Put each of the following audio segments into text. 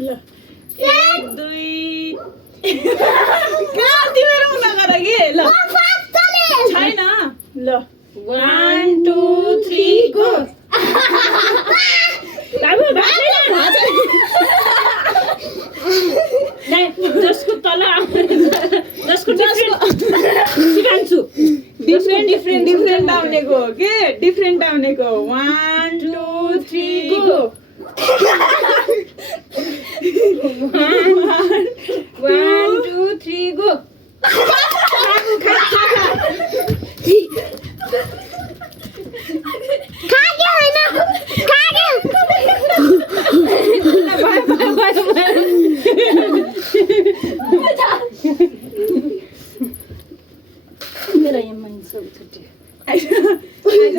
ल 1 2 कहाँ तिम्रो मुना गर के ल छैन ल 1 2 3 गो बाबु जसको तल जसको डिफ्रेन्ट आउनेको हो के डिफ्रेन्ट आउनेको 1 2 3 गो 1 2 3 गो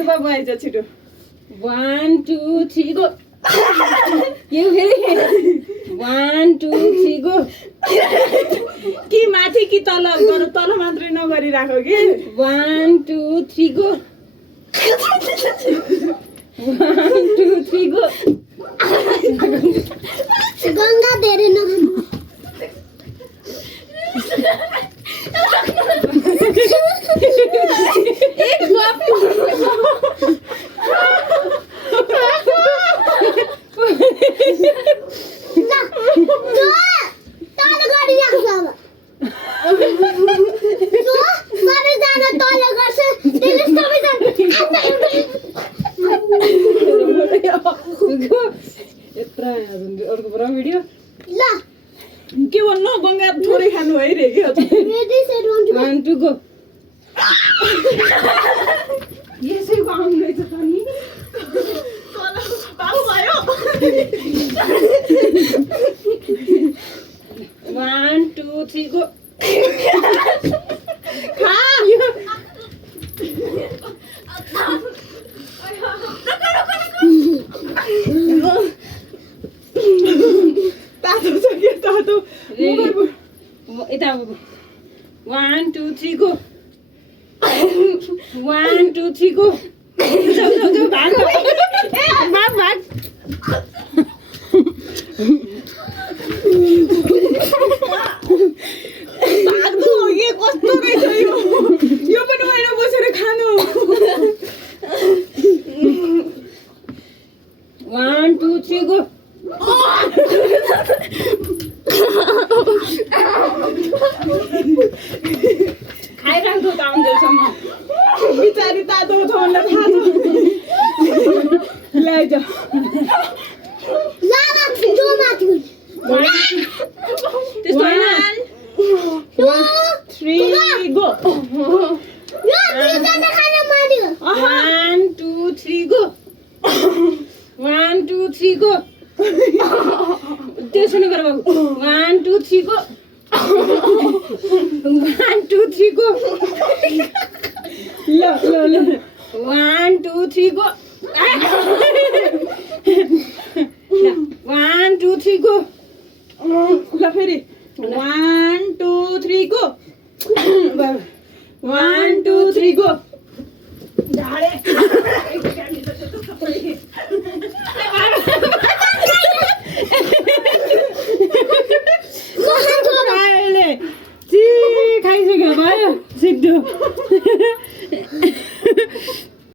बाबु आइज छिटो 1 2 3 गो यो फेरि 1 2 3 गो कि माथि कि तल गर तल मात्रै नगरिराखो कि 1 2 3 गो 1 2 3 गो गंगा धेरै नगर्नु एक गफ अर्को पुरा भिडियो के भन्नु गङ्गा थोरै खानु है रे के 1 2 गो यसै बाउन्दैछ त नि बाउ भयो 1 2 3 गो खा तातो छ के तातो यता 1 2 3 गो 1 2 3 गो जाऊ भाग भाग भाग्नु के कस्तो रहेछ यो पनि होइन बसेर खानु 1 2 3 गो खाइराख्दो त आउँदैसम्म बिचारी तातो छ भनेर थाहा छ ल्याइज त्यस्तो होइन 3 गो 1 2 3 गो 1 2 3 गो त्यसो नगर बाबु 1 2 3 गो 1 2 3 गो ल 1 2 3 गो